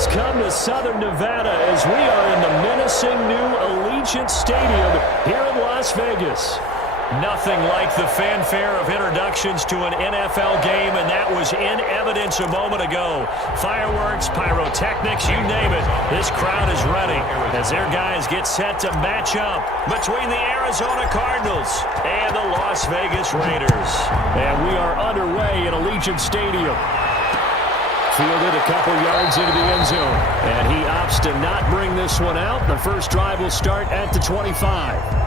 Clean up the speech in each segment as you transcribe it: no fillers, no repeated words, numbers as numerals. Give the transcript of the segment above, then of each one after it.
has come to Southern Nevada as we are in the menacing new Allegiant Stadium here in Las Vegas. Nothing like the fanfare of introductions to an NFL game, and that was in evidence a moment ago. Fireworks, pyrotechnics, you name it. This crowd is ready as their guys get set to match up between the Arizona Cardinals and the Las Vegas Raiders. And we are underway in Allegiant Stadium. Fielded a couple yards into the end zone, and he opts to not bring this one out. The first drive will start at the 25.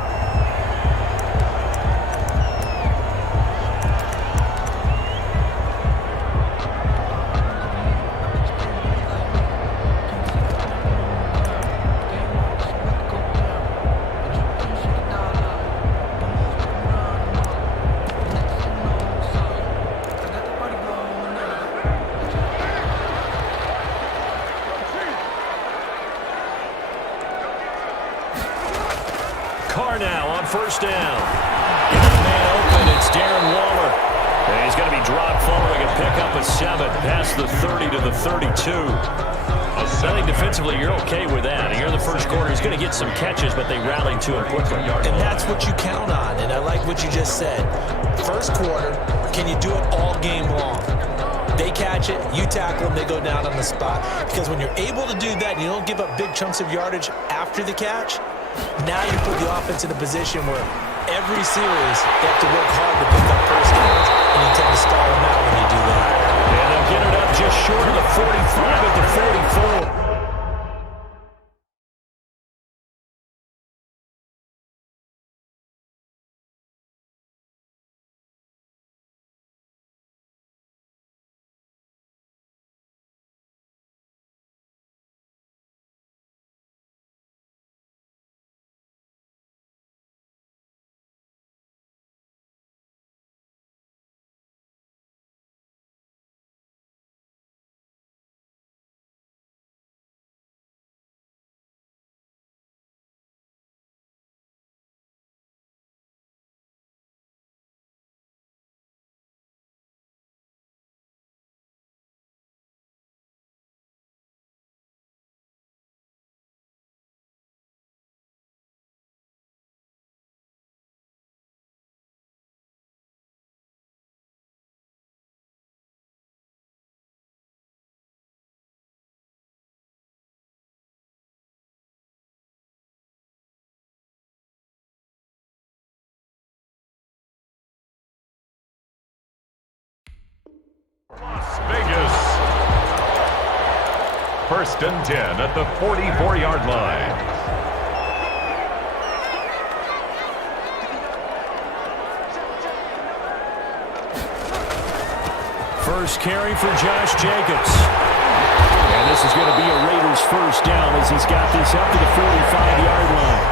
Now on first down. Got a man open. It's Darren Waller. And he's going to be dropped following a pickup of 7 past the 30 to the 32. I think defensively you're okay with that. And you're in the first quarter. He's going to get some catches, but they rallied to him quickly. And that's what you count on. And I like what you just said. First quarter, can you do it all game long? They catch it, you tackle them, they go down on the spot. Because when you're able to do that and you don't give up big chunks of yardage after the catch, now you put the offense in a position where every series they have to work hard to pick up first downs, and you tend to stall them out when you do that. And they'll get it up just short of the 45 at the 44. Las Vegas. First and 10 at the 44-yard line. First carry for Josh Jacobs. And this is going to be a Raiders first down as he's got this up to the 45-yard line.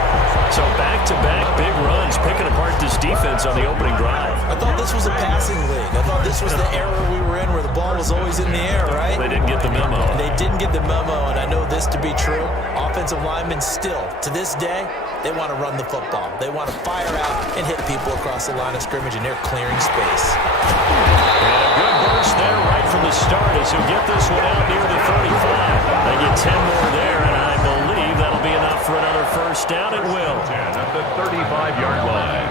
So back-to-back big runs, picking apart this defense on the opening drive. I thought this was a passing league. I thought this was the era we were in where the ball was always in the air, right? They didn't get the memo. They didn't get the memo, and I know this to be true. Offensive linemen still, to this day, they want to run the football. They want to fire out and hit people across the line of scrimmage, and they're clearing space. And a good burst there right from the start as he'll get this one out near the 35. They get 10 more there, and I believe that'll be enough for another first down. It will. 10 at the 35-yard line.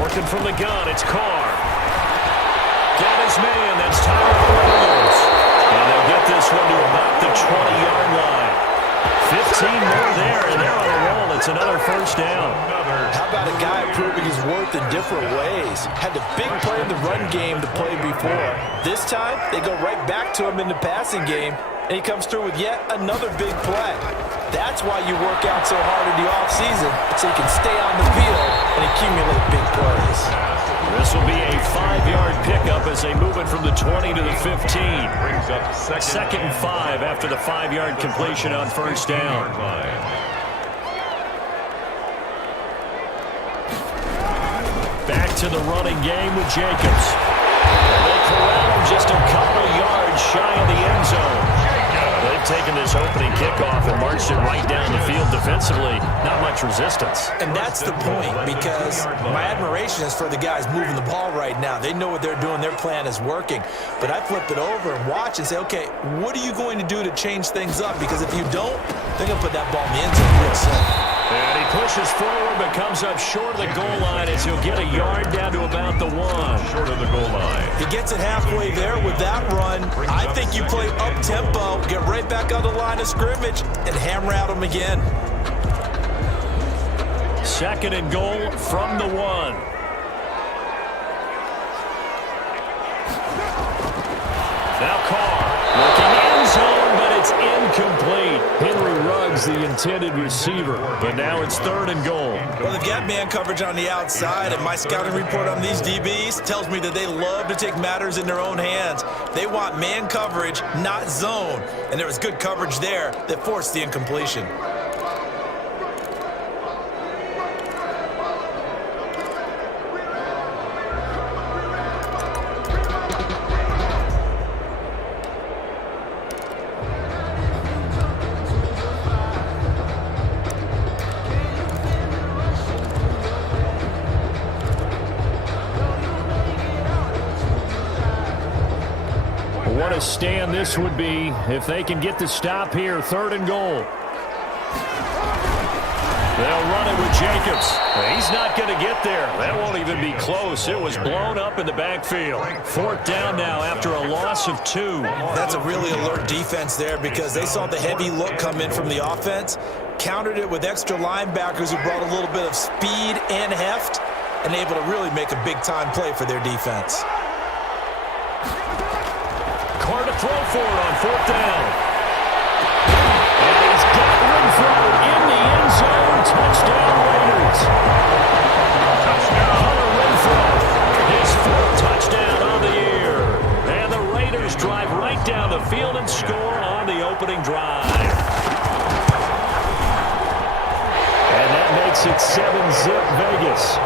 Working from the gun, it's Carr. Got his man, that's Tyrell Williams. And they'll get this one to about the 20-yard line. 15 more there, and they're on a roll. It's another first down. How about a guy proving his worth in different ways? Had the big play in the run game to play before. This time, they go right back to him in the passing game, and he comes through with yet another big play. That's why you work out so hard in the offseason, so you can stay on the field and accumulate big plays. This will be a 5-yard pickup as they move it from the 20 to the 15. Brings up Second and 5 after the 5-yard completion on first down. Back to the running game with Jacobs. They'll corral him just a couple yards shy of the end zone. They've taken this opening kickoff and marched it right down the field defensively. Not much resistance. And that's the point, because my admiration is for the guys moving the ball right now. They know what they're doing. Their plan is working. But I flip it over and watch and say, okay, what are you going to do to change things up? Because if you don't, they're going to put that ball in the end zone real soon. And he pushes forward but comes up short of the goal line as he'll get a yard down to about the 1. Short of the goal line. He gets it halfway there with that run. I think you play up-tempo, get right back on the line of scrimmage, and hammer out him again. 2nd and goal from the 1. Now Carr looking end zone, but it's incomplete. Henry Ruggs, the intended receiver, but now it's 3rd and goal. Well, they've got man coverage on the outside, and my scouting report on these DBs tells me that they love to take matters in their own hands. They want man coverage, not zone, and there was good coverage there that forced the incompletion. What a stand this would be if they can get the stop here. 3rd and goal. They'll run it with Jacobs. He's not going to get there. That won't even be close. It was blown up in the backfield. 4th down now after a loss of 2. That's a really alert defense there, because they saw the heavy look come in from the offense, countered it with extra linebackers who brought a little bit of speed and heft, and able to really make a big-time play for their defense. Carr to throw for it on 4th down. And he's got Renfro in the end zone. Touchdown, Raiders. Hunter Renfro, his 4th touchdown on the year. And the Raiders drive right down the field and score on the opening drive. And that makes it 7-zip Vegas.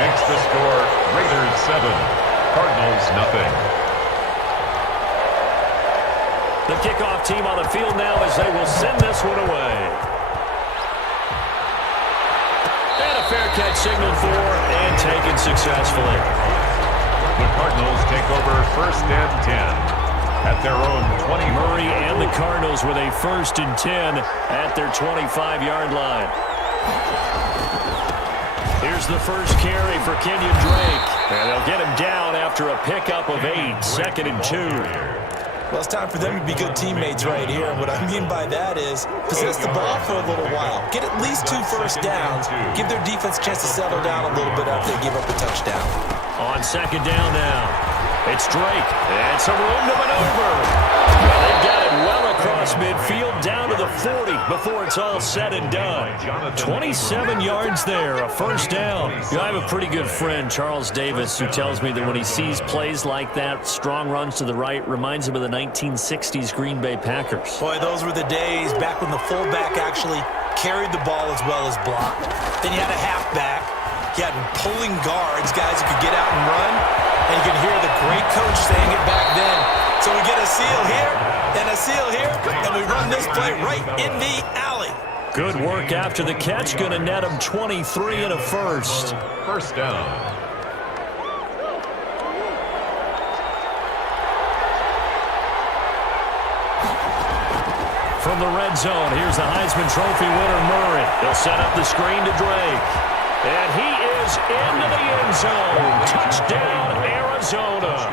Makes the score Raiders 7, Cardinals nothing. The kickoff team on the field now as they will send this one away. And a fair catch signaled for and taken successfully. The Cardinals take over 1st and 10 at their own 20. Murray and the Cardinals with a 1st and 10 at their 25-yard line. Here's the first carry for Kenyon Drake. And they'll get him down after a pickup of 8. 2nd and 2. Well, it's time for them to be good teammates right here. And what I mean by that is possess the ball for a little while. Get at least 2 first downs. Give their defense a chance to settle down a little bit after they give up a touchdown. On 2nd down now, it's Drake. And some room to maneuver. Well, they've got it well across midfield down to the 40 before it's all said and done. 27 yards there, a 1st down. You know, I have a pretty good friend, Charles Davis, who tells me that when he sees plays like that, strong runs to the right, reminds him of the 1960s Green Bay Packers. Boy, those were the days back when the fullback actually carried the ball as well as blocked. Then you had a halfback. You had pulling guards, guys who could get out and run. And you can hear the great coach saying it back then. So we get a seal here and a seal here, and we run this play right in the alley. Good work after the catch. Going to net him 23 and a 1st. 1st down. From the red zone, here's the Heisman Trophy winner, Murray. They'll set up the screen to Drake. And he is into the end zone. Touchdown, Arizona.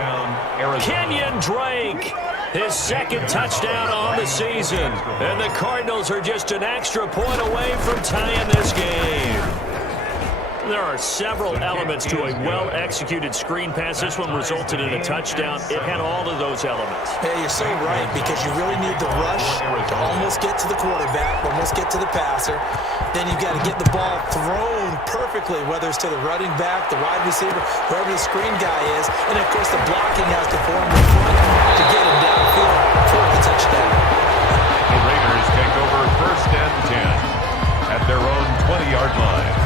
Kenyon Drake, his 2nd touchdown on the season. And the Cardinals are just an extra point away from tying this game. There are several elements to a well-executed screen pass. This one resulted in a touchdown. It had all of those elements. Hey, you're so right, because you really need the rush to almost get to the quarterback, almost get to the passer. Then you've got to get the ball thrown perfectly, whether it's to the running back, the wide receiver, wherever the screen guy is. And, of course, the blocking has to form in front to get him downfield for the touchdown. The Raiders take over 1st and 10 at their own 20-yard line.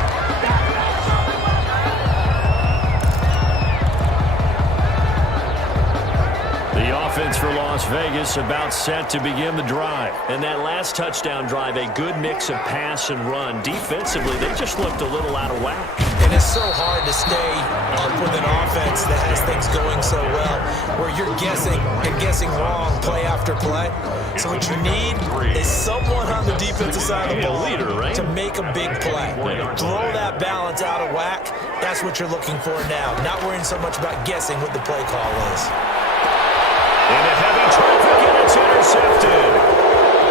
The offense for Las Vegas about set to begin the drive. And that last touchdown drive, a good mix of pass and run. Defensively, they just looked a little out of whack. And it's so hard to stay up with an offense that has things going so well, where you're guessing and guessing wrong play after play. So what you need is someone on the defensive side of the ball to make a big play. Throw that balance out of whack. That's what you're looking for now. Not worrying so much about guessing what the play call is. Into heavy traffic, and it's intercepted.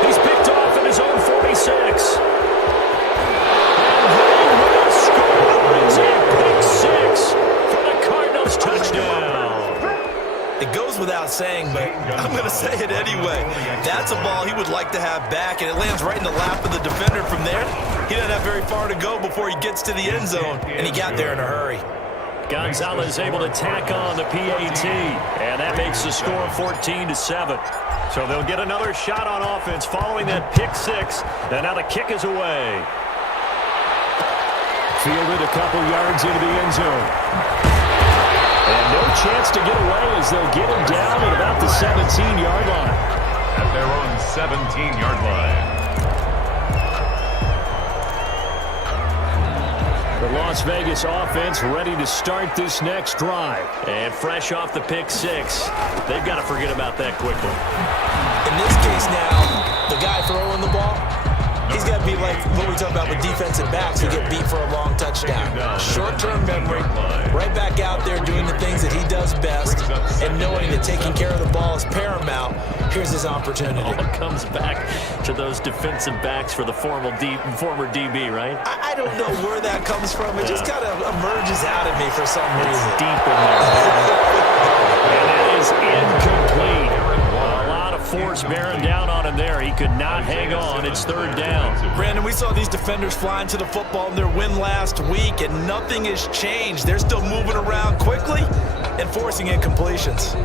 He's picked off at his own 46. And they will score. It's a pick six for the Cardinals touchdown. It goes without saying, but I'm going to say it anyway. That's a ball he would like to have back, and it lands right in the lap of the defender from there. He doesn't have very far to go before he gets to the end zone, and he got there in a hurry. Gonzalez able to tack on the PAT, and that makes the score 14-7. So they'll get another shot on offense following that pick six, and now the kick is away. Fielded a couple yards into the end zone. And no chance to get away as they'll get him down at about the 17-yard line. At their own 17-yard line. The Las Vegas offense ready to start this next drive. And fresh off the pick six, they've got to forget about that quickly. In this case now, the guy throwing the ball, he's got to be like what we talk about with defensive backs who get beat for a long touchdown. Short-term memory, right back out there doing the things that he does best, and knowing that taking care of the ball is paramount. Here's his opportunity. All comes back to those defensive backs for the former DB, right? I don't know where that comes from. It just kind of emerges out of me for some reason. It's deep in there. And that is incomplete. A lot of force bearing down on him there. He could not hang on. It's third down. Brandon, we saw these defenders flying to the football in their win last week, and nothing has changed. They're still moving around quickly and forcing incompletions.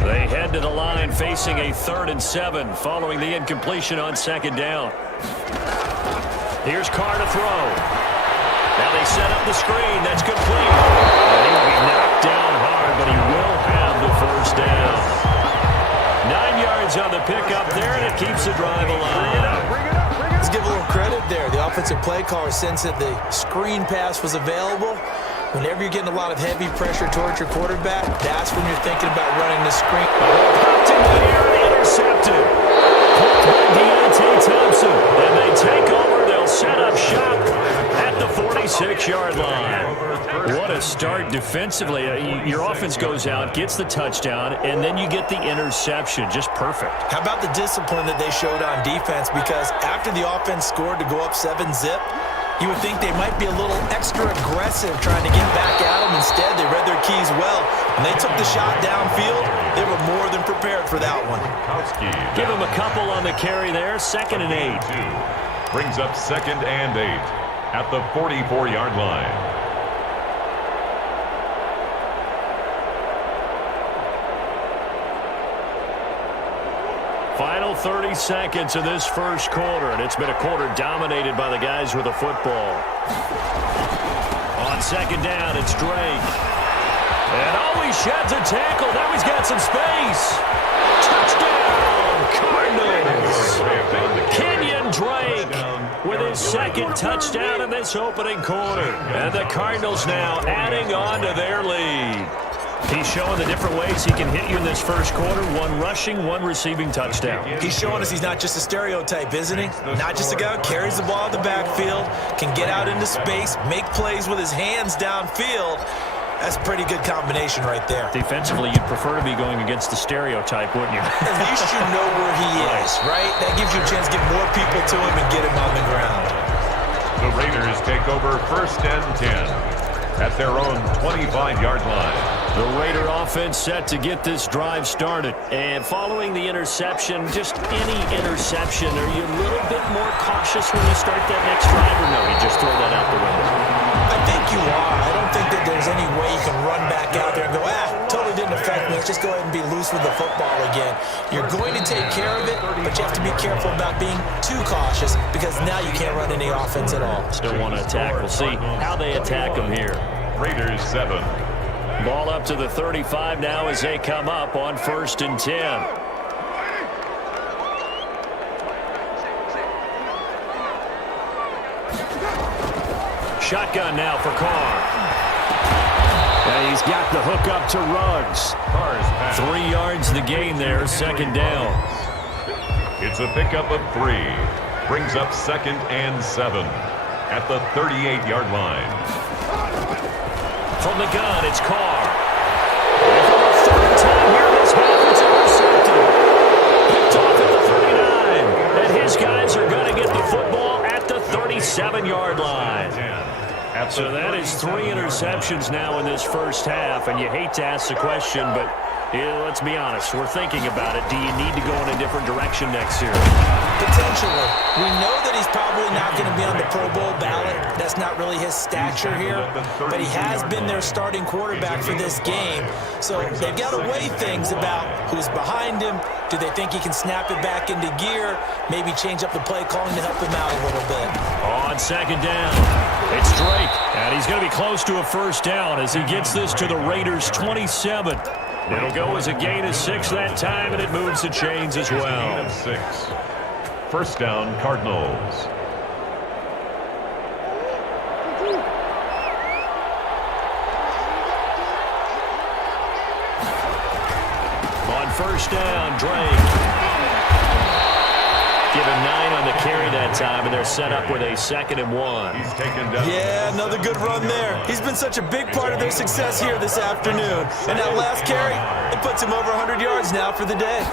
They head to the line facing a 3rd and 7 following the incompletion on second down. Here's Carr to throw. Now they set up the screen. That's complete. And he will be knocked down hard, but he will have the first down. 9 yards on the pickup there, and it keeps the drive alive. Let's give a little credit there. The offensive play caller sensed that the screen pass was available. Whenever you're getting a lot of heavy pressure towards your quarterback, that's when you're thinking about running the screen. Popped in the air and intercepted. Caught by Deontay Thompson. And they take over. They'll set up shop at the 46-yard line. What a start defensively. Your offense goes out, gets the touchdown, and then you get the interception. Just perfect. How about the discipline that they showed on defense? Because after the offense scored to go up 7-zip, you would think they might be a little extra aggressive trying to get back at them. Instead, they read their keys well, and they took the shot downfield. They were more than prepared for that one. Give them a couple on the carry there. 2nd and 8. Brings up 2nd and 8 at the 44-yard line. Final 30 seconds of this first quarter, and it's been a quarter dominated by the guys with the football. On second down, it's Drake. And he sheds a tackle. Now he's got some space. Touchdown, Cardinals. Kenyon Drake with his 2nd touchdown in this opening quarter. And the Cardinals now adding on to their lead. He's showing the different ways he can hit you in this first quarter. 1 rushing, 1 receiving touchdown. He's showing us he's not just a stereotype, isn't he? Not just a guy who carries the ball in the backfield, can get out into space, make plays with his hands downfield. That's a pretty good combination right there. Defensively, you'd prefer to be going against the stereotype, wouldn't you? At least you know where he is, right? That gives you a chance to get more people to him and get him on the ground. The Raiders take over 1st and 10 at their own 25-yard line. The Raider offense set to get this drive started. And following the interception, just any interception, are you a little bit more cautious when you start that next drive, or no, you just throw that out the window? I think you are. I don't think that there's any way you can run back out there and go, totally didn't in effect, let's just go ahead and be loose with the football again. You're going to take care of it, but you have to be careful about being too cautious because now you can't run any offense at all. Still want to attack. We'll see how they attack them here. Raiders 7. Ball up to the 35 now as they come up on 1st and 10. Shotgun now for Carr. And he's got the hook up to Ruggs. 3 yards the gain there, 2nd down. It's a pickup of 3. Brings up 2nd and 7 at the 38-yard line. From the gun, it's Carr. And for the 3rd time here this half, it's intercepted. Picked off at the 39. And his guys are going to get the football at the 37-yard line. So that is 3 interceptions now in this first half, and you hate to ask the question, but let's be honest, we're thinking about it. Do you need to go in a different direction next year? Potentially. We know that he's probably not going to be on the Pro Bowl ballot. That's not really his stature here, but he has been their starting quarterback for this game. So they've got to weigh things about who's behind him. Do they think he can snap it back into gear? Maybe change up the play calling to help him out a little bit. On 2nd down, it's Drake, and he's going to be close to a 1st down as he gets this to the Raiders' 27. It'll go as a gain of 6 that time, and it moves the chains as well. 6. 1st down, Cardinals. On 1st down, Drake. Given 9 on the carry that time, and they're set up with a 2nd and 1. He's taken down. Yeah, another good run there. He's been such a big part of their success here this afternoon. And that last carry, it puts him over 100 yards now for the day.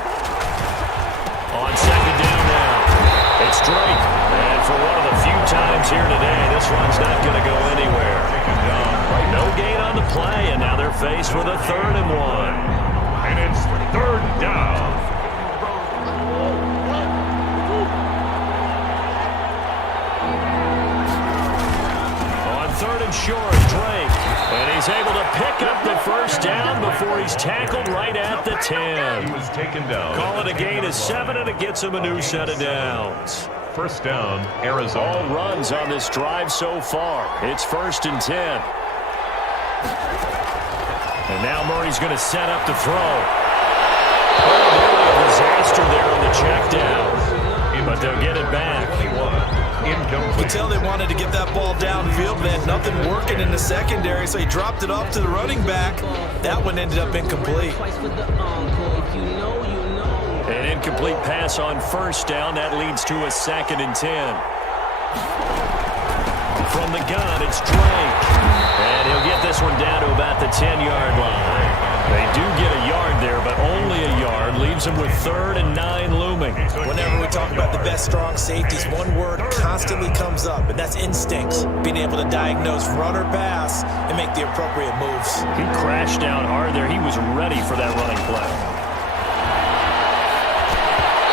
On 2nd down now, it's Drake. And for one of the few times here today, this one's not going to go anywhere. No gain on the play, and now they're faced with a 3rd and 1. And it's 3rd down. Short, Drake, and he's able to pick up the 1st down before he's tackled right at the 10. He was taken down. Call it a gain of 7, and it gets him a new set of downs. 1st down, Arizona. All runs on this drive so far. It's 1st and 10. And now Murray's going to set up to throw. Oh, nearly a disaster there on the check down, but they'll get it back. Incomplete. You could tell they wanted to get that ball downfield, but had nothing working in the secondary, so he dropped it off to the running back. That one ended up incomplete. An incomplete pass on 1st down. That leads to a 2nd and 10. From the gun, it's Drake. And he'll get this one down to about the 10-yard line. They do get a yard there, but only a yard. Leaves them with 3rd and 9 looming. Whenever we talk about the best strong safeties, one word constantly comes up, and that's instincts. Being able to diagnose run or pass and make the appropriate moves. He crashed down hard there. He was ready for that running play.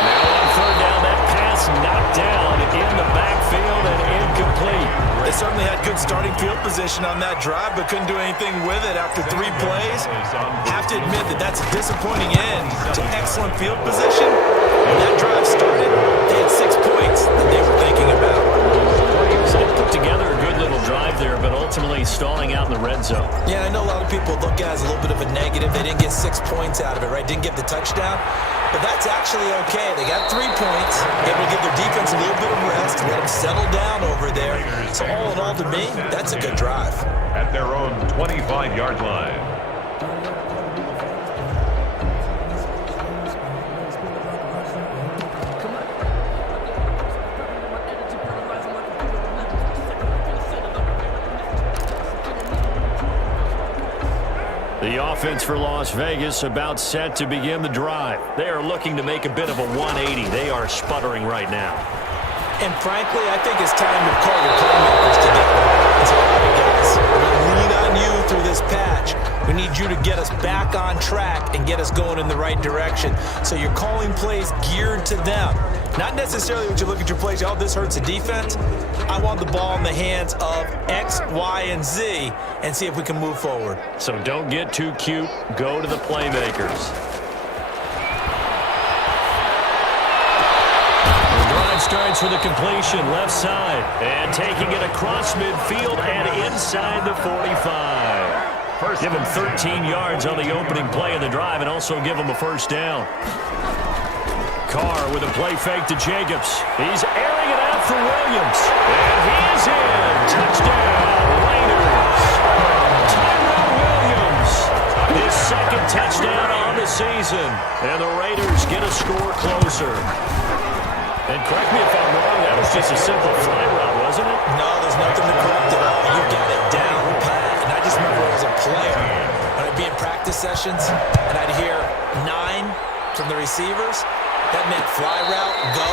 Now on 3rd down, that pass knocked down in the backfield and incomplete. They certainly had good starting field position on that drive, but couldn't do anything with it after 3 plays. Have to admit that that's a disappointing end to excellent field position. When that drive started, they had 6 points that they were thinking about. So they put together a good little drive there, but ultimately stalling out in the red zone. Yeah, I know a lot of people look at it as a little bit of a negative. They didn't get 6 points out of it, right? Didn't get the touchdown. But that's actually okay. They got 3 points, able to give their defense a little bit of rest, let them settle down over there. So all in all, to me, that's a good drive. At their own 25-yard line. The offense for Las Vegas about set to begin the drive. They are looking to make a bit of a 180. They are sputtering right now. And frankly, I think it's time to call your playmakers together. And say, all right, guys, we're going to lean on you through this patch. We need you to get us back on track and get us going in the right direction. So you're calling plays geared to them. Not necessarily when you look at your plays, oh, this hurts the defense. I want the ball in the hands of X, Y, and Z and see if we can move forward. So don't get too cute. Go to the playmakers. The drive starts with a completion left side. And taking it across midfield and inside the 45. Give him 13 yards on the opening play of the drive and also give him a first down. Carr with a play fake to Jacobs. He's airing it out for Williams. And he is in. Touchdown, Raiders. Tyrell Williams. His second touchdown on the season. And the Raiders get a score closer. And correct me if I'm wrong, that was just a simple fly route, wasn't it? No, there's nothing to correct at all. You got it down pat. And I just remember as a player, when I'd be in practice sessions, and I'd hear 9 from the receivers, that meant fly route, go,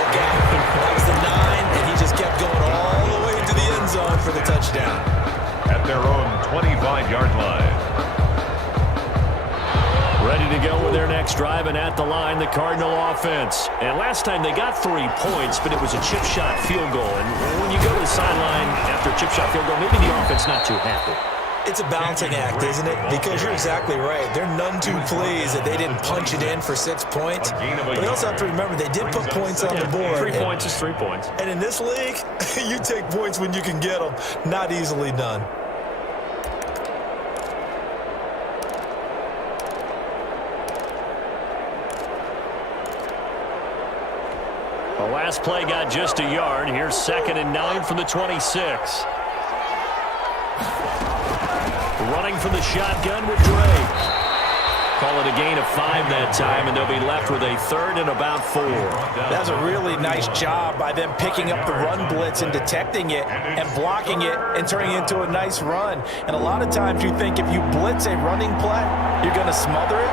look out. That was the 9, and he just kept going all the way to the end zone for the touchdown. At their own 25-yard line. Ready to go with their next drive, and at the line, the Cardinal offense. And last time they got 3 points, but it was a chip shot field goal. And when you go to the sideline after a chip shot field goal, maybe the offense not too happy. It's a balancing act, isn't it? Because you're exactly right. They're none too pleased that they didn't punch it in for 6 points. But you also have to remember they did put points on the board. 3 points is 3 points. And in this league, you take points when you can get them. Not easily done. The last play got just a yard. Here's 2nd and 9 from the 26. Running from the shotgun with Drake. Call it a gain of 5 that time, and they'll be left with a 3rd and about 4. That's a really nice job by them picking up the run blitz and detecting it and blocking it and turning it into a nice run. And a lot of times you think if you blitz a running play, you're going to smother it.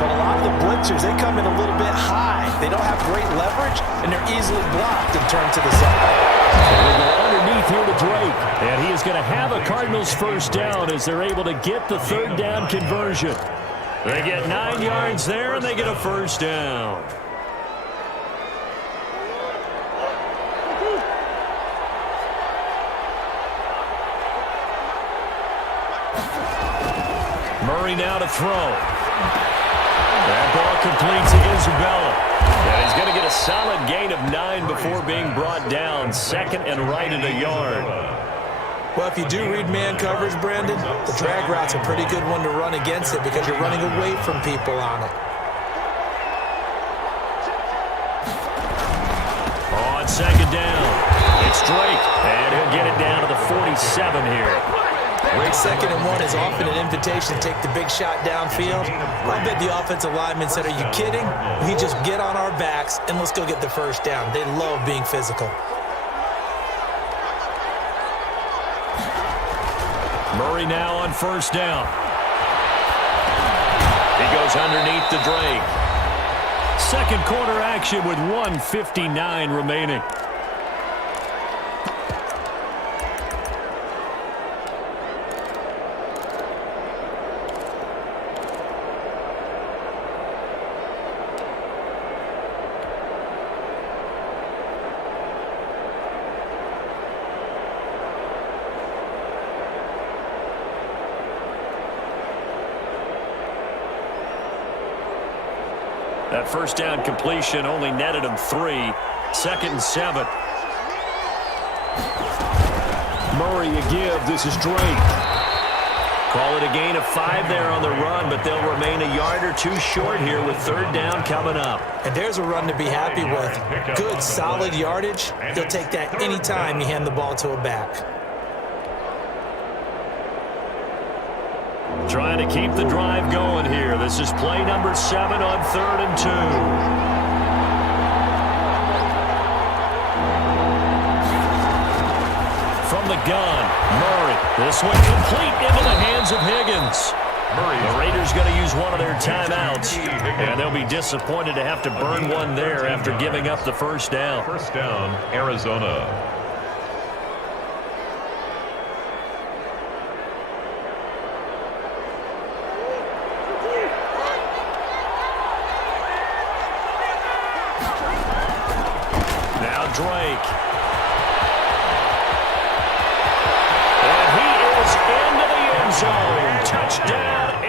But a lot of the blitzers, they come in a little bit high. They don't have great leverage, and they're easily blocked and turned to the side. And they go underneath here to Drake. And he is going to have a Cardinals first down as they're able to get the 3rd down conversion. They get 9 yards there, and they get a first down. Murray now to throw. That ball complete to Isabella. And he's going to get a solid gain of 9 before being brought down. 2nd and right at a yard. Well, if you do read man coverage, Brandon, the drag route's a pretty good one to run against it because you're running away from people on it. On 2nd down, it's Drake. And he'll get it down to the 47 here. Great 2nd and 1 is often an invitation to take the big shot downfield. I bet the offensive lineman said, are you kidding? We just get on our backs and let's go get the first down. They love being physical. Murray now on 1st down. He goes underneath the Drake. 2nd quarter action with 1:59 remaining. That first down completion only netted him 3. 2nd and 7. Murray a give. This is Drake. Call it a gain of 5 there on the run, but they'll remain a yard or 2 short here with 3rd down coming up. And there's a run to be happy with. Good, solid yardage. You'll take that anytime you hand the ball to a back. Trying to keep the drive going here. This is play number 7 on 3rd and 2. From the gun, Murray. This one complete into the hands of Higgins. The Raiders going to use one of their timeouts, and they'll be disappointed to have to burn one there after giving up the first down. First down, Arizona. Now Drake. And he is into the end zone. Touchdown,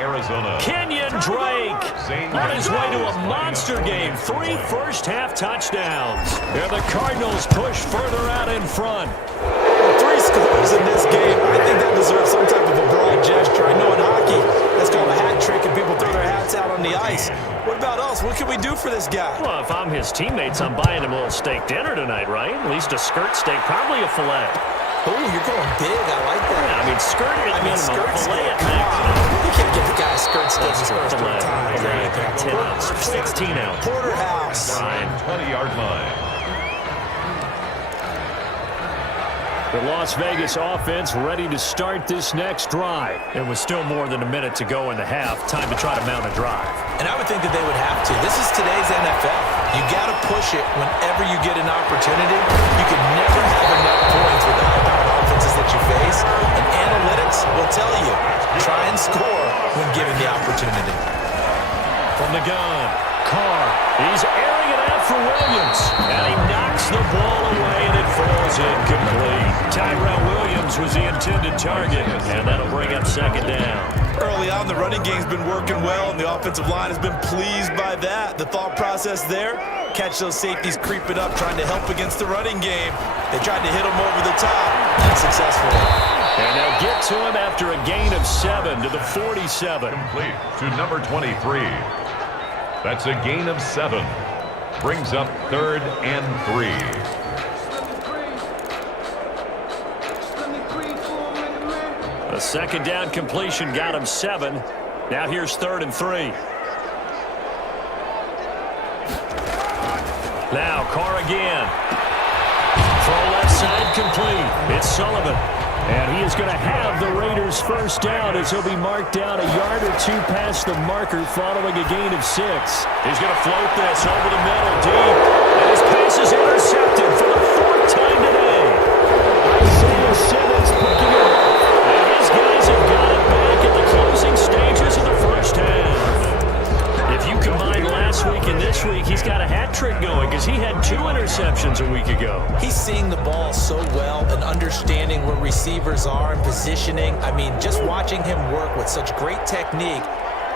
Arizona. Kenyon Drake on his way to a monster game. 3 first-half touchdowns. And the Cardinals push further out in front. 3 scores in this game. I think that deserves some type of a broad gesture. I know in hockey, that's called a hat trick, and people throw their hats out on the ice. What about us? What can we do for this guy? Well, if I'm his teammates, I'm buying him a little steak dinner tonight, right? At least a skirt steak, probably a filet. Oh, you're going big. I like that. Yeah, I mean, skirt at minimum, skirt filet steak. at maximum. You can't get the guy a skirt steak his first 3 Filet. times. There you go. 10 ounce, 16 ounce. Porterhouse. Fine. 20-yard line. The Las Vegas offense ready to start this next drive. It was still more than a minute to go in the half. Time to try to mount a drive. And I would think that they would have to. This is today's NFL. You got to push it whenever you get an opportunity. You can never have enough points with the high-powered offenses that you face. And analytics will tell you, try and score when given the opportunity. From the gun, Carr. He's airing it out for Williams. And he knocks the ball away, and it falls incomplete. Tyrell Williams was the intended target, and that'll bring up second down. Early on, the running game's been working well, and the offensive line has been pleased by that. The thought process there, catch those safeties creeping up, trying to help against the running game. They tried to hit them over the top, unsuccessful. And they'll get to him after a gain of 7 to the 47. Complete to number 23. That's a gain of 7. Brings up 3rd and 3. A second down completion got him 7. Now here's 3rd and 3. Now Carr again. Throw left side complete. It's Sullivan. And he is going to have the Raiders first down as he'll be marked down a yard or 2 past the marker following a gain of 6. He's going to float this over the middle deep. And his pass is intercepted for the 4th time today. Isaiah Simmons picking it up. And his guys have got it back in the closing stages of the first half. If you combine last week and this week, he's got a hat trick going because he had 2 interceptions a week ago. He's seeing the ball so well and understanding where receivers are and positioning. I mean, just watching him work with such great technique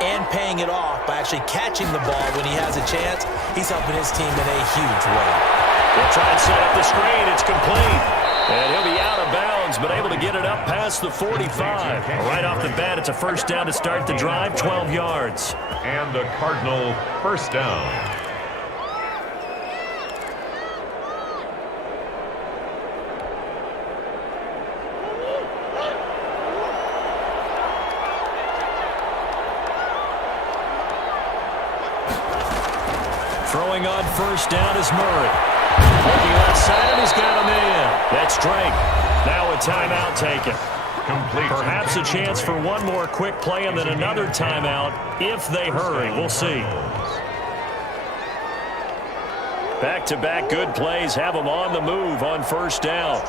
and paying it off by actually catching the ball when he has a chance, he's helping his team in a huge way. They'll try and set up the screen. It's complete. And he'll be out of bounds, but able to get it up past the 45. Right off the bat, it's a first down to start the drive, 12 yards. And a Cardinal first down. Throwing on first down is Murray. Looking left side, and he's got him in. That's Drake. Now a timeout taken. Complete. Perhaps a chance for one more quick play and then another timeout if they hurry. We'll see. Back-to-back good plays have them on the move on first down.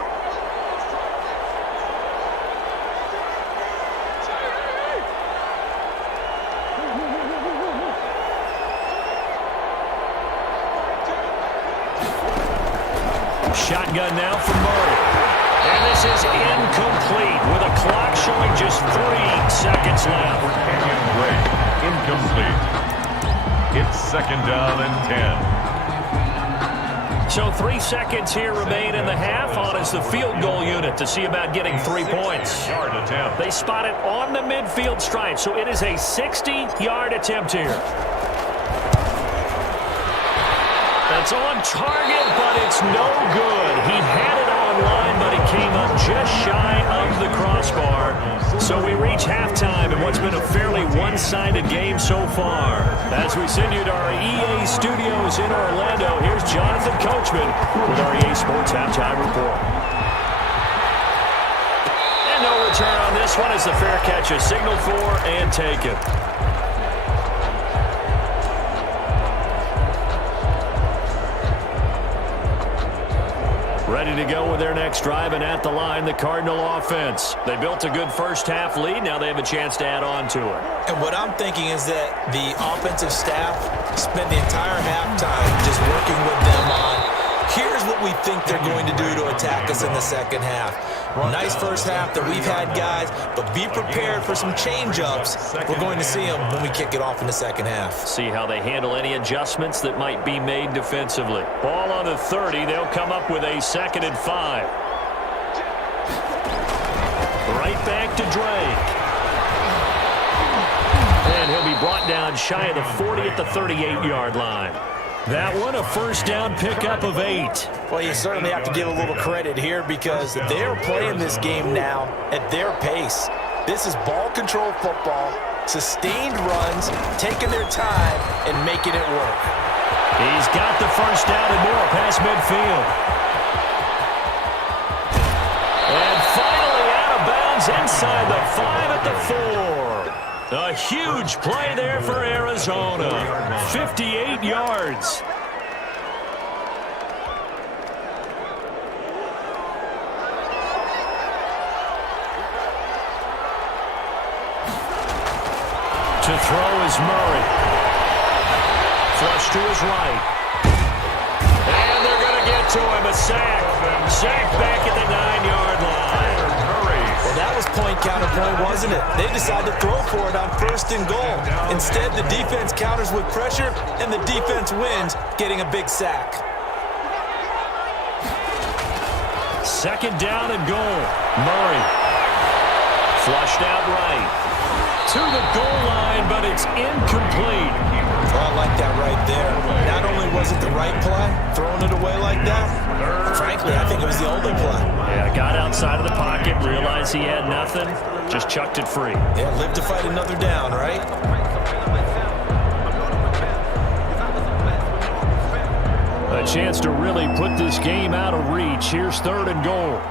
Shotgun now from Murray. And this is incomplete with a clock showing just 3 seconds left. Kenyon Drake, incomplete. It's second down and 10. So 3 seconds here remain in the half on as the field goal unit to see about getting 3 points. Yard attempt. They spot it on the midfield stripe, so it is a 60-yard attempt here. That's on target, but it's no good. He had it on line, but it came up just shy of the crossbar. So we reach halftime in what's been a fairly one-sided game so far. As we send you to our EA studios in Orlando, here's Jonathan Coachman with our EA Sports Halftime Report. And no No return on this one as the fair catch is signaled for and taken. Ready to go with their next drive, and at the line, the Cardinal offense. They built a good first-half lead. Now they have a chance to add on to it. And what I'm thinking is that the offensive staff spent the entire halftime just working with them on, here's what we think they're going to do to attack us in the second half. Nice first half that we've had, guys, but be prepared for some change-ups. We're going to see them when we kick it off in the second half. See how they handle any adjustments that might be made defensively. Ball on the 30. They'll come up with a 2nd and 5. Right back to Drake. And he'll be brought down shy of the 40 at the 38-yard line. That one, a first down pickup of 8. Well, you certainly have to give a little credit here because they're playing this game now at their pace. This is ball control football, sustained runs, taking their time, and making it work. He's got the first down and more past midfield. And finally out of bounds inside the 5 at the 4. A huge play there for Arizona. 58 yards. To throw is Murray. Flush to his right. And they're going to get to him. A sack. Sack back at the 9-yard line. Well, that was point counterpoint, wasn't it? They decided to throw for it on 1st and goal. Instead, the defense counters with pressure, and the defense wins, getting a big sack. 2nd down and goal. Murray. Flushed out right. To the goal line, but it's incomplete. Oh, I like that right there. Not only was it the right play, throwing it away like that, frankly, I think it was the only play. Yeah, got outside of the pocket, realized he had nothing, just chucked it free. Yeah, live to fight another down, right? A chance to really put this game out of reach. Here's 3rd and goal.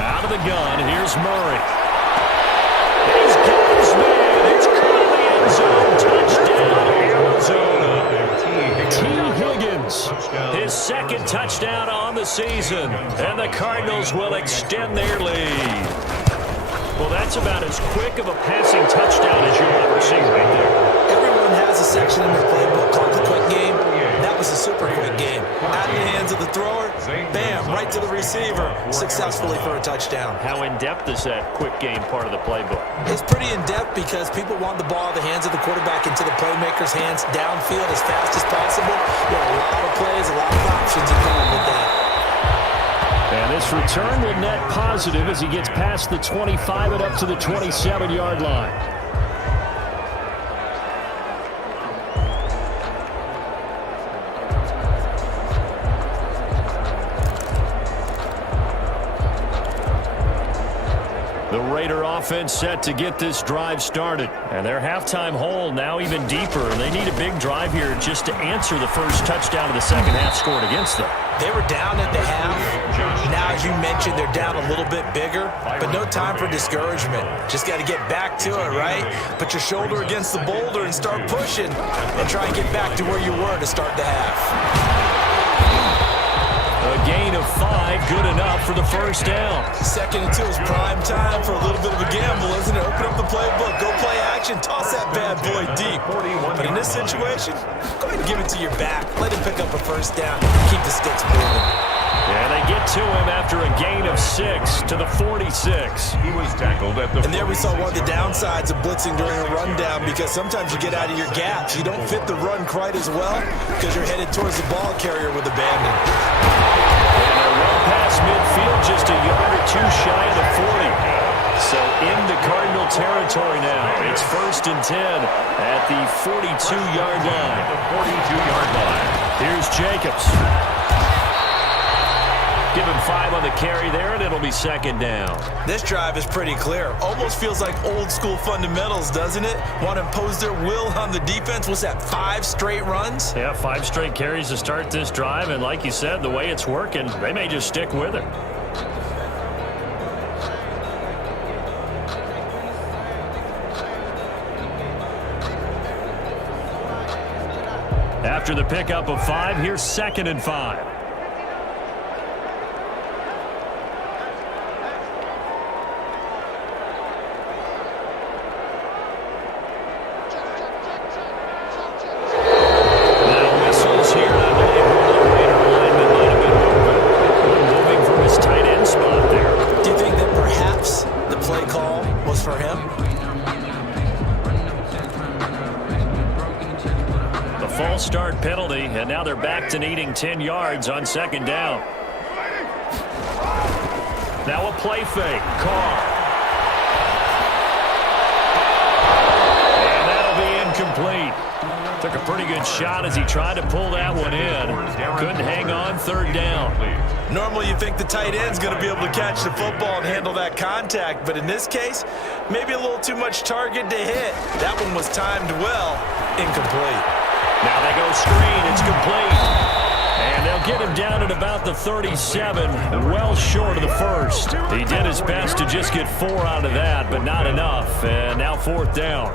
Out of the gun, here's Murray. He's got his man. It's caught in the end zone. Touchdown, Arizona. T. Higgins, his 2nd touchdown on the season. And the Cardinals will extend their lead. Well, that's about as quick of a passing touchdown as you'll ever see right there. Everyone has a section in their playbook called the quick game. That was a super quick game. Out of the hands of the thrower, bam, right to the receiver, successfully for a touchdown. How in-depth is that quick game part of the playbook? It's pretty in-depth because people want the ball out of the hands of the quarterback into the playmaker's hands downfield as fast as possible. There are a lot of plays, a lot of options involved with that. And this return will net positive as he gets past the 25 and up to the 27-yard line. The Raider offense set to get this drive started. And their halftime hole now even deeper. And they need a big drive here just to answer the first touchdown of the second half scored against them. They were down at the half. Now, as you mentioned, they're down a little bit bigger, but no time for discouragement. Just got to get back to it, right? Put your shoulder against the boulder and start pushing and try and get back to where you were to start the half. A gain of 5, good enough for the first down. 2nd and 2 is prime time for a little bit of a gamble, isn't it? Open up the playbook, go play action, toss that bad boy deep. But in this situation, go ahead and give it to your back. Let him pick up a first down. Keep the sticks moving. Yeah, they get to him after a gain of 6 to the 46. He was tackled at the. And there we saw one of the downsides of blitzing during a rundown because sometimes you get out of your gaps. You don't fit the run quite as well because you're headed towards the ball carrier with abandon. And they're well past midfield, just a yard or 2 shy of the 40. So into Cardinal territory now. It's 1st and 10 at the 42-yard line. The 42-yard line. Here's Jacobs. Give him 5 on the carry there, and it'll be 2nd down. This drive is pretty clear. Almost feels like old school fundamentals, doesn't it? Want to impose their will on the defense. What's that, 5 straight runs? Yeah, 5 straight carries to start this drive, and like you said, the way it's working, they may just stick with it. After the pickup of 5, here's 2nd and 5. Now whistles here. I believe one of the Raider linemen might have been moving from his tight end spot there. Do you think that perhaps the play call was for him? False start penalty, and now they're back to needing 10 yards on 2nd down. Now a play fake. Carr. And that'll be incomplete. Took a pretty good shot as he tried to pull that one in. Couldn't hang on 3rd down. Normally you think the tight end's going to be able to catch the football and handle that contact, but in this case, maybe a little too much target to hit. That one was timed well. Incomplete. Now they go screen. It's complete. And they'll get him down at about the 37, well short of the first. He did his best to just get 4 out of that, but not enough. And now 4th down.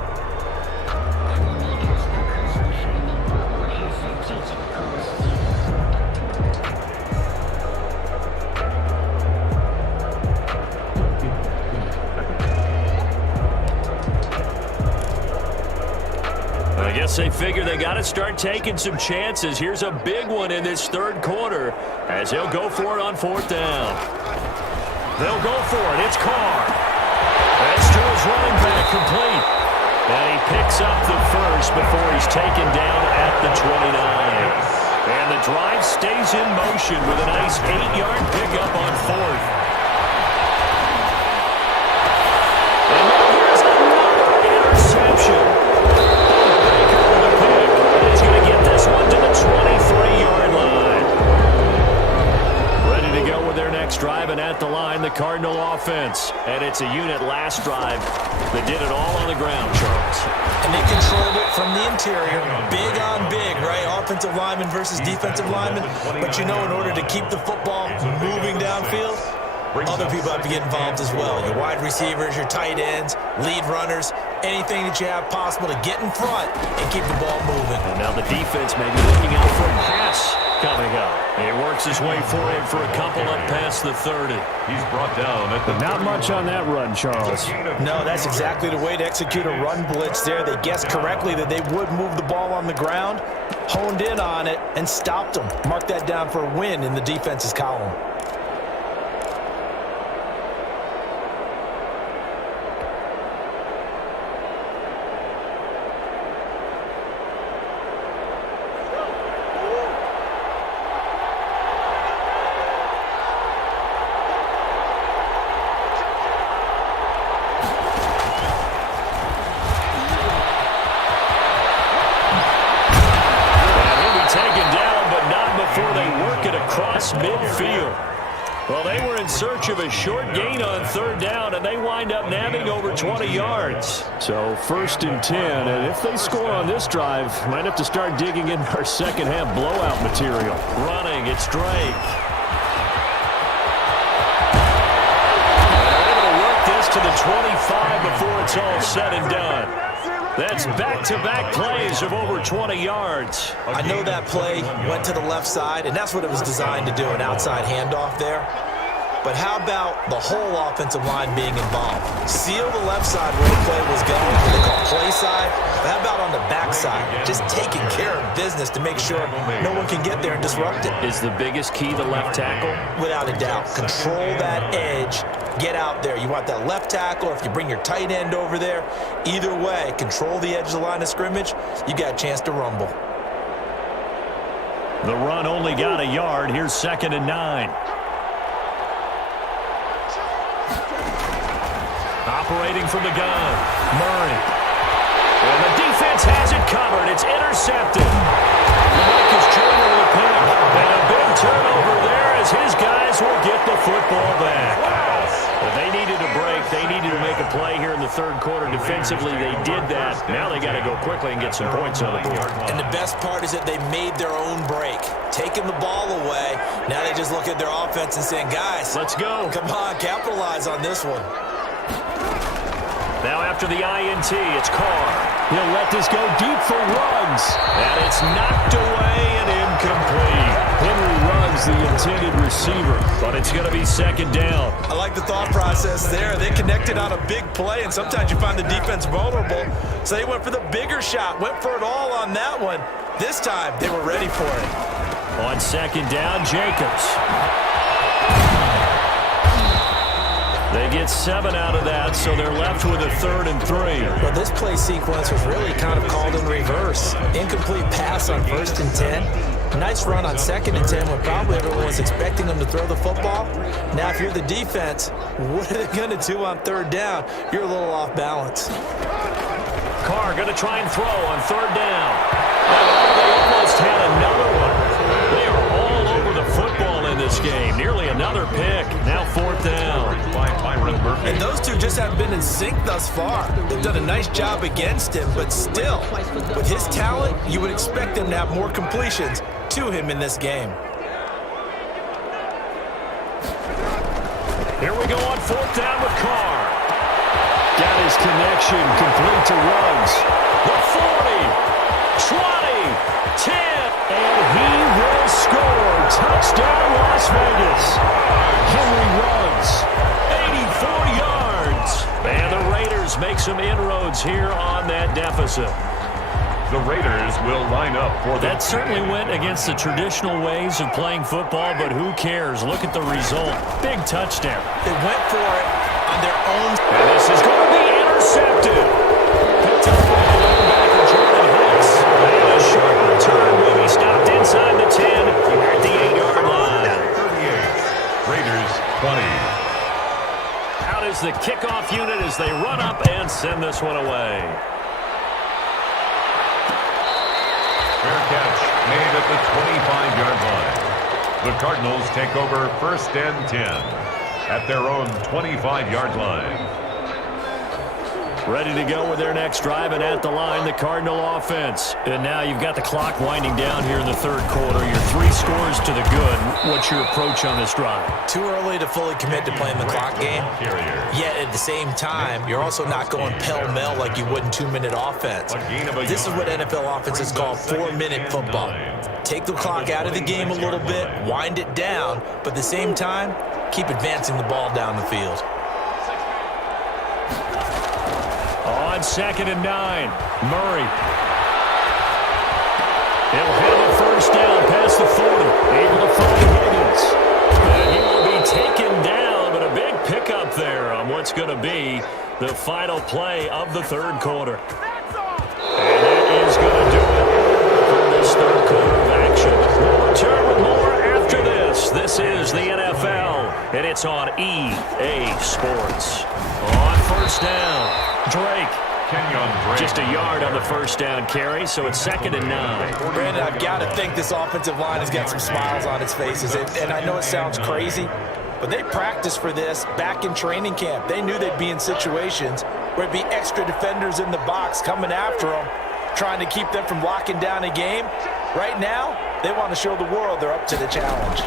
I guess they figure they got to start taking some chances. Here's a big one in this 3rd quarter as he'll go for it on 4th down. They'll go for it. It's Carr. That's to his running back, complete. And he picks up the first before he's taken down at the 29. And the drive stays in motion with a nice 8-yard pickup on 4th. And now here's another interception. One to the 23-yard line. Ready to go with their next drive, and at the line, the Cardinal offense. And it's a unit last drive that did it all on the ground, Charles. And they controlled it from the interior. Big on big, right? Offensive lineman versus defensive lineman. But you know, in order to keep the football moving downfield, other people have to get involved as well. Your wide receivers, your tight ends, lead runners, anything that you have possible to get in front and keep the ball moving. And now the defense may be looking out for a pass coming up. It works his way for him for a couple up past the 30. He's brought down at the Not much on that run, Charles. No, that's exactly the way to execute a run blitz there. They guessed correctly that they would move the ball on the ground, honed in on it, and stopped them. Mark that down for a win in the defense's column. Midfield. Well, they were in search of a short gain on 3rd down, and they wind up nabbing over 20 yards. So 1st and 10, and if they score on this drive, might have to start digging in our second half blowout material. Running, it's Drake. They're able to work this to the 25 before it's all said and done. That's back-to-back plays of over 20 yards. I know that play went to the left side, and that's what it was designed to do, an outside handoff there. But how about the whole offensive line being involved? Seal the left side where the play was going, what they call play side. But how about on the back side? Just taking care of business to make sure no one can get there and disrupt it. Is the biggest key the left tackle? Without a doubt. Control that edge. Get out there. You want that left tackle, or if you bring your tight end over there, either way, control the edge of the line of scrimmage, you got a chance to rumble. The run only got a yard. Here's 2nd and 9. Operating from the gun, Murray. And the defense has it covered. It's intercepted. Marcus Turner with a pick. And a big turnover there as his guys will get the football back. Well, they needed a break. They needed to make a play here in the 3rd quarter. Defensively, they did that. Now they got to go quickly and get some points on the board. And the best part is that they made their own break. Taking the ball away. Now they just look at their offense and saying, guys, let's go. Come on, capitalize on this one. Now after the INT, it's Carr. He'll let this go deep for Ruggs. And it's knocked away and incomplete. Henry Ruggs, the intended receiver, but it's going to be second down. I like the thought process there. They connected on a big play, and sometimes you find the defense vulnerable. So they went for the bigger shot, went for it all on that one. This time, they were ready for it. On second down, Jacobs. They get 7 out of that, so they're left with a 3rd and 3. Well, this play sequence was really kind of called in reverse. Incomplete pass on 1st and 10. Nice run on 2nd and 10 when probably everyone was expecting them to throw the football. Now, if you're the defense, what are they going to do on 3rd down? You're a little off balance. Carr going to try and throw on 3rd down. They almost had another one. They are all over the football in this game. Nearly another pick. Now 4th down. And those two just haven't been in sync thus far. They've done a nice job against him, but still, with his talent, you would expect them to have more completions to him in this game. Here we go on 4th down with Carr. Got his connection complete to Ruggs. The 40, 20, 10, and he will score. Touchdown, Las Vegas. Henry Ruggs, 84 yards. And the Raiders make some inroads here on that deficit. The Raiders will line up for that certainly went against the traditional ways of playing football, but who cares? Look at the result. Big touchdown. They went for it on their own. And this is going to be intercepted. Picked up by the linebacker, Jordan Hicks. And a short return will be stopped inside the 10 at the 8-yard line. 38. Raiders 20. Out is the kickoff unit as they run up and send this one away. Fair catch made at the 25-yard line. The Cardinals take over 1st and 10 at their own 25-yard line. Ready to go with their next drive, and at the line, the Cardinal offense. And now you've got the clock winding down here in the 3rd quarter. You're 3 scores to the good. What's your approach on this drive? Too early to fully commit to playing the clock game. Yet at the same time, you're also not going pell-mell like you would in 2-minute offense. This is what NFL offenses call 4-minute football. Take the clock out of the game a little bit, wind it down, but at the same time, keep advancing the ball down the field. On 2nd and 9, Murray. He'll have a 1st down past the 40. Able to find Higgins. And he will be taken down, but a big pickup there on what's going to be the final play of the 3rd quarter. And that is going to do it for this 3rd quarter of action. We'll return with more after this. This is the NFL, and it's on EA Sports. On 1st down, Drake. Just a yard on the 1st down carry, so it's 2nd and 9. Brandon, I've got to think this offensive line has got some smiles on its faces. And I know it sounds crazy, but they practiced for this back in training camp. They knew they'd be in situations where it'd be extra defenders in the box coming after them, trying to keep them from locking down a game. Right now, they want to show the world they're up to the challenge.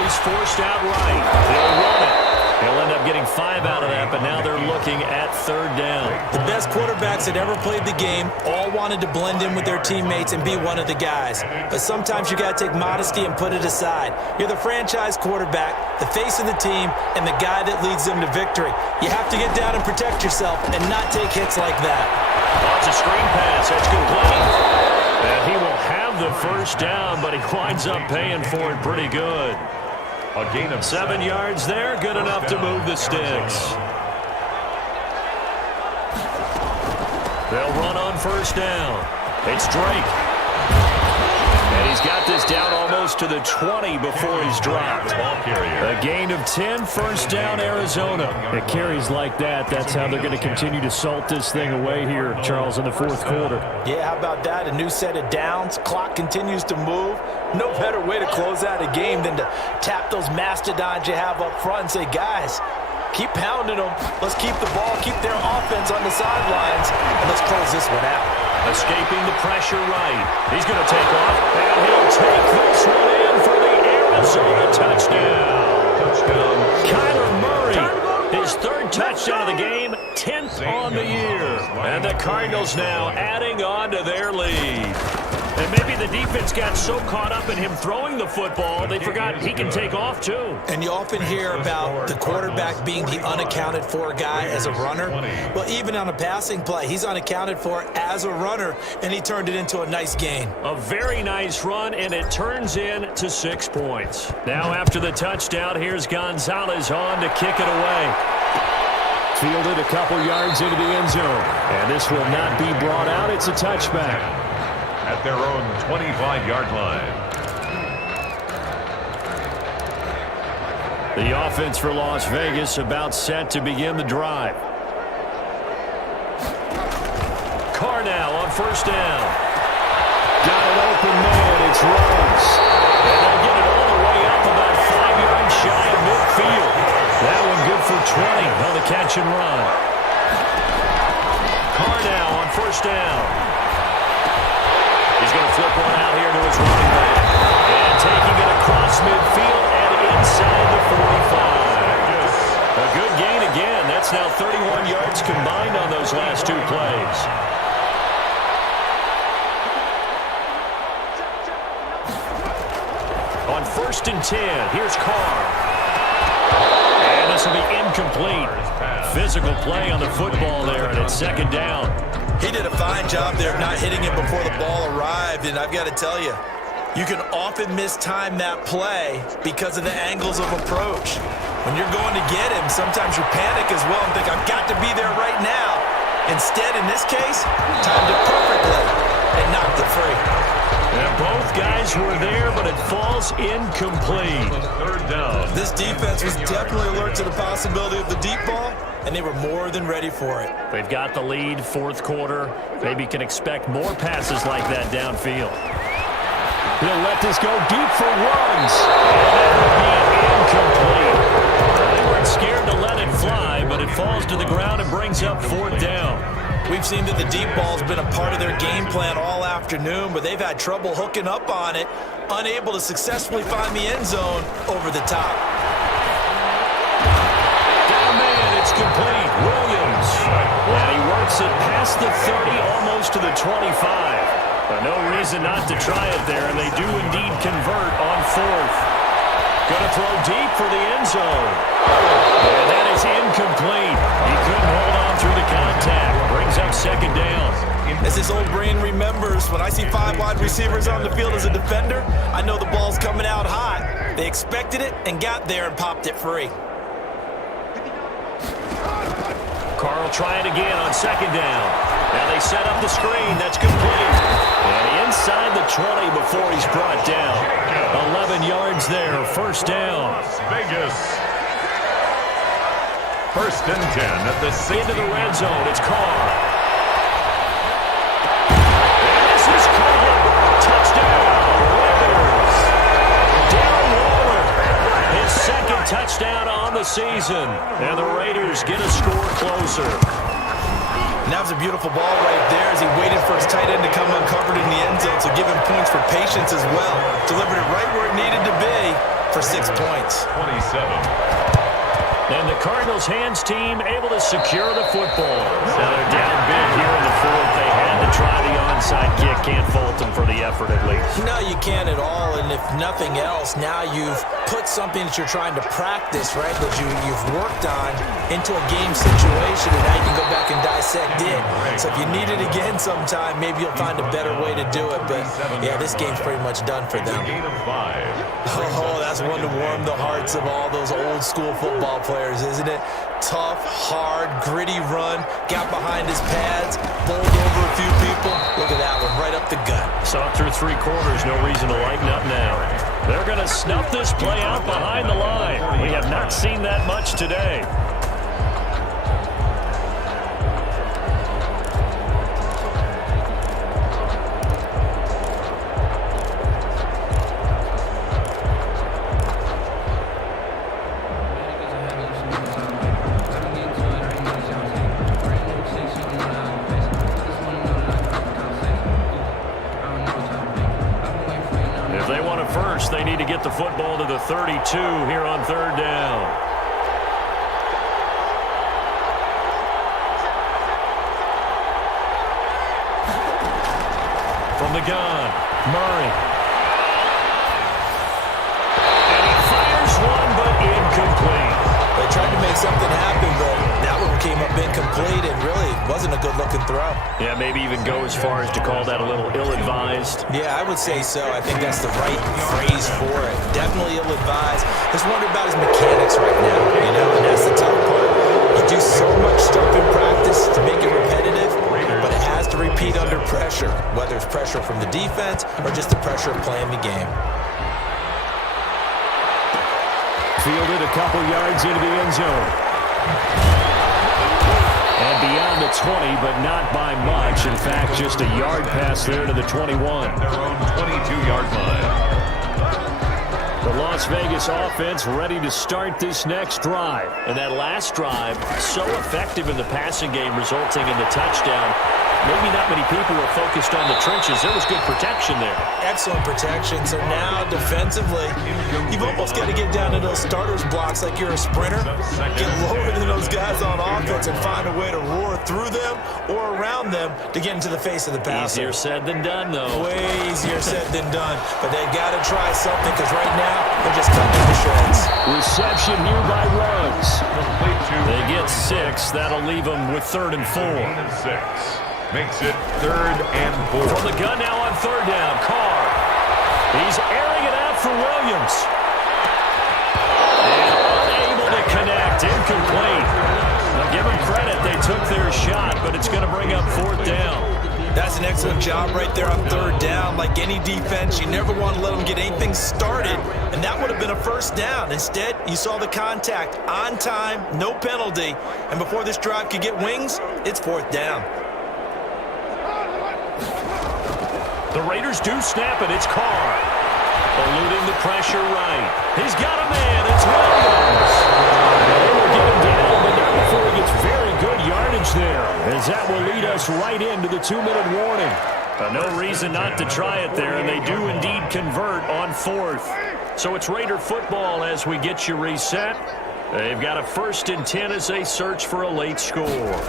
He's forced out right. They'll run it. He'll end up getting 5 out of that, but now they're looking at 3rd down. The best quarterbacks that ever played the game all wanted to blend in with their teammates and be one of the guys. But sometimes you got to take modesty and put it aside. You're the franchise quarterback, the face of the team, and the guy that leads them to victory. You have to get down and protect yourself and not take hits like that. Lots of screen pass. That's complete. And he will have the 1st down, but he winds up paying for it pretty good. A gain of 7 yards there, good enough to move the sticks. They'll run on 1st down. It's Drake. And he's got this down almost to the 20 before he's dropped. A gain of 10, 1st down, Arizona. It carries like that. That's how they're going to continue to salt this thing away here, Charles, in the 4th quarter. Yeah, how about that? A new set of downs. Clock continues to move. No better way to close out a game than to tap those mastodons you have up front and say, guys, keep pounding them. Let's keep the ball, keep their offense on the sidelines, and let's close this one out. Escaping the pressure right. He's going to take off, and he'll take this one in for the Arizona touchdown. Kyler Murray His third touchdown of the game, 10th on the year. And the Cardinals now adding on to their lead. And maybe the defense got so caught up in him throwing the football, they forgot he can take off too. And you often hear about the quarterback being the unaccounted for guy as a runner. Well, even on a passing play, he's unaccounted for as a runner, and he turned it into a nice gain. A very nice run, and it turns into 6 points. Now after the touchdown, here's Gonzalez on to kick it away. Fielded a couple yards into the end zone. And this will not be brought out. It's a touchback. At their own 25-yard line. The offense for Las Vegas about set to begin the drive. Carr now on first down. Got an open man. It's Rhodes. And they'll get it all the way up about 5 yards shy of midfield. That one good for 20 on the catch and run. Carr now on first down. He's going to flip one out here to his running back. And taking it across midfield and inside the 45. A good gain again. That's now 31 yards combined on those last 2 plays. On first and 10, here's Carr. And this will be incomplete. Physical play on the football there, and it's second down. He did a fine job there of not hitting it before the ball arrived, and I've got to tell you, you can often mistime that play because of the angles of approach. When you're going to get him, sometimes you panic as well and think, I've got to be there right now. Instead, in this case, timed it perfectly and knocked it free. And both guys were there, but it falls incomplete. Third down. This defense was definitely alert to the possibility of the deep ball, and they were more than ready for it. They've got the lead, fourth quarter. Maybe can expect more passes like that downfield. He'll let this go deep for runs. And that will be incomplete. They weren't scared to let it fly, but it falls to the ground and brings up fourth down. We've seen that the deep ball's been a part of their game plan all afternoon, but they've had trouble hooking up on it, unable to successfully find the end zone over the top. Down man, it's complete. Williams. And he works it past the 30, almost to the 25. No reason not to try it there, and they do indeed convert on fourth. Going to throw deep for the end zone. And that is incomplete. He couldn't hold on through the contact. Brings up second down. As this old brain remembers, when I see 5 wide receivers on the field as a defender, I know the ball's coming out hot. They expected it and got there and popped it free. Carr will try it again on second down. Now they set up the screen. That's complete. And inside the 20 before he's brought down. 11 yards there. First down. Las Vegas. First and 10 at the 60. Into the red zone. It's Carr. And this is Carr. Touchdown. Raiders. Darren Waller. His second touchdown on the season. And the Raiders get a score closer. And that was a beautiful ball right there as he waited for his tight end to come uncovered in the end zone, so give him points for patience as well. Delivered it right where it needed to be for 6 points. 27. And the Cardinals' hands team able to secure the football. Now they're down big here in the fourth. They had to try the onside kick. Can't fault them for the effort at least. No, you can't at all. And if nothing else, now you've put something that you're trying to practice, right, that you've worked on into a game situation, and now you can go back and dissect it. So if you need it again sometime, maybe you'll find a better way to do it. But, yeah, this game's pretty much done for them. Gain of 5. Oh, that's one to warm the hearts of all those old school football players, isn't it? Tough, hard, gritty run, got behind his pads, bowled over a few people. Look at that one, right up the gut. Saw it through 3 quarters, no reason to lighten up now. They're going to snuff this play out behind the line. We have not seen that much today. They need to get the football to the 32 here on third down. From the gun, Murray. And he fires one, but incomplete. They tried to make something happen, but that one came up incomplete and really wasn't a good-looking throw. Yeah, maybe even go as far as to call that a little ill-advised. Yeah, I would say so. I think that's the right phrase for it. Definitely ill-advised. Just wonder about his mechanics right now, and that's the tough part. You do so much stuff in practice to make it repetitive, but it has to repeat under pressure, whether it's pressure from the defense or just the pressure of playing the game. Fielded a couple yards into the end zone. And beyond the 20, but not by much. In fact, just a yard pass there to the 21. Their own 22-yard line. The Las Vegas offense ready to start this next drive. And that last drive, so effective in the passing game, resulting in the touchdown. Maybe not many people were focused on the trenches. There was good protection there. Excellent protection. So now, defensively, you've almost got to get down to those starters blocks like you're a sprinter. Get lower than those guys on offense and find a way to roar through them or around them to get into the face of the passer. Easier said than done, though. Way easier said than done. But they've got to try something because right now, they're just cutting to shreds. Reception here by Ruggs. They get 6. That'll leave them with 3rd and 4. 6. Makes it 3rd and 4. From the gun now on 3rd down, Carr. He's airing it out for Williams. And unable to connect, incomplete. Now give them credit, they took their shot, but it's going to bring up 4th down. That's an excellent job right there on 3rd down. Like any defense, you never want to let them get anything started, and that would have been a 1st down. Instead, you saw the contact on time, no penalty, and before this drive could get wings, it's 4th down. The Raiders do snap it. It's Carr. Eluding the pressure right. He's got a man. It's Williams. They will get him down, but not before he gets very good yardage there, as that will lead us right into the 2-minute warning. No reason not to try it there, and they do indeed convert on 4th. So it's Raider football as we get you reset. They've got a 1st and 10 as they search for a late score.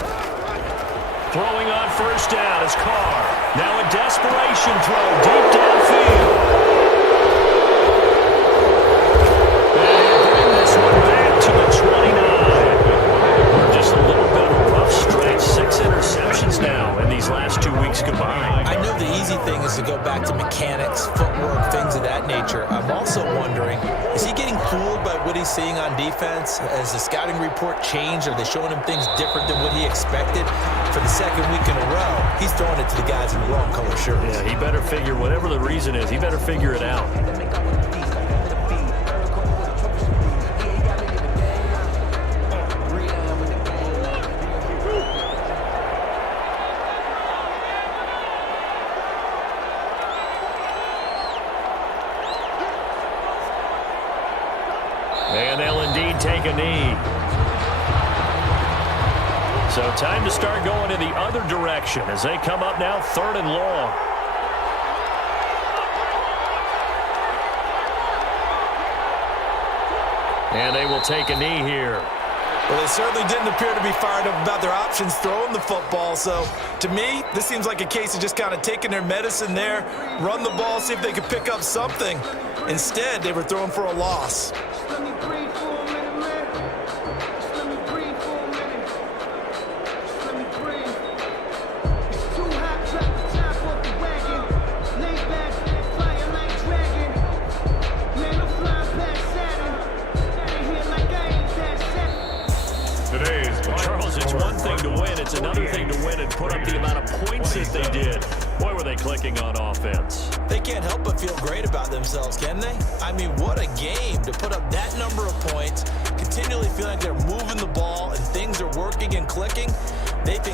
Throwing on 1st down is Carr. Now a desperation throw deep downfield. And he'll bring this one back to the 29. Just a little bit of a rough stretch. 6 interceptions now in these last 2 weeks combined. I know the easy thing is to go back to mechanics, footwork, things of that nature. I'm also wondering, is he getting fooled by what he's seeing on defense? Has the scouting report changed? Are they showing him things different than what he expected? For the 2nd week in a row, he's throwing it to the guys in the wrong color shirts. Yeah, he better figure, whatever the reason is, he better figure it out. And they'll indeed take a knee. So time to start going in the other direction as they come up now 3rd and long. And they will take a knee here. Well, they certainly didn't appear to be fired up about their options throwing the football. So, to me, this seems like a case of just kind of taking their medicine there, run the ball, see if they could pick up something. Instead, they were throwing for a loss. Charles, it's one thing to win. It's another thing to win and put up the amount of points that they did. Boy, were they clicking on offense. They can't help but feel great about themselves, can they? I mean, what a game to put up that number of points, continually feeling like they're moving the ball and things are working and clicking. They think